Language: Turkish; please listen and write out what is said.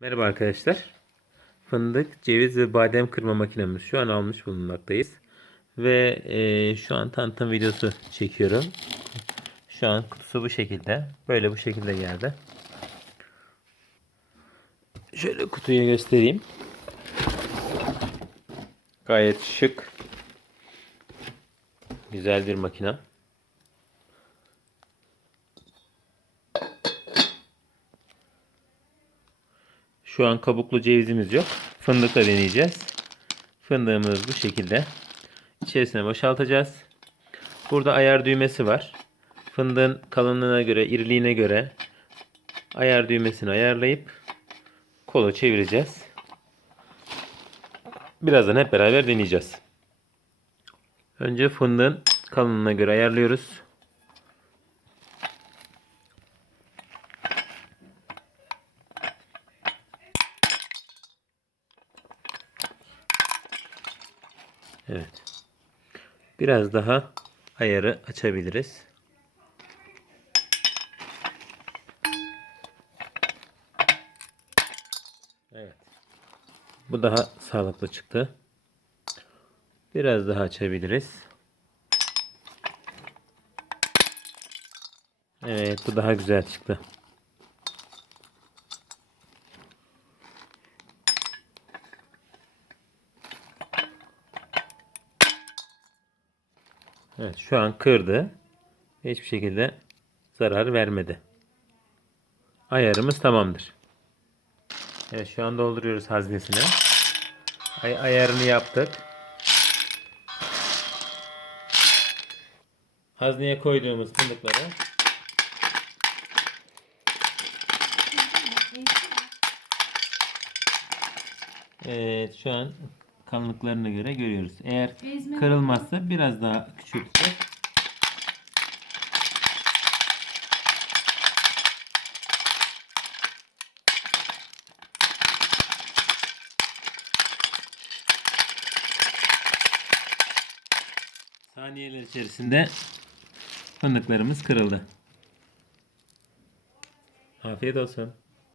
Merhaba arkadaşlar. Fındık, ceviz ve badem kırma makinemiz şu an almış bulunmaktayız. Ve e, şu an tanıtım videosu çekiyorum. Şu an kutusu bu şekilde. Böyle bu şekilde geldi. Şöyle kutuyu göstereyim. Gayet şık. Güzel bir makina. Şu an kabuklu cevizimiz yok. Fındıkla deneyeceğiz. Fındığımız bu şekilde. İçerisine boşaltacağız. Burada ayar düğmesi var. Fındığın kalınlığına göre, iriliğine göre ayar düğmesini ayarlayıp kolu çevireceğiz. Birazdan hep beraber deneyeceğiz. Önce fındığın kalınlığına göre ayarlıyoruz. Evet. Biraz daha ayarı açabiliriz. Evet. Bu daha sağlıklı çıktı. Biraz daha açabiliriz. Evet, bu daha güzel çıktı. Evet şu an kırdı. Hiçbir şekilde zarar vermedi. Ayarımız tamamdır. Evet şu an dolduruyoruz haznesine. Ay ayarını yaptık. Hazneye koyduğumuz fındıkları Evet şu an kalınlıklarına göre görüyoruz. Eğer kırılmazsa biraz daha küçülteceğiz. Saniyeler içerisinde fındıklarımız kırıldı. Afiyet olsun.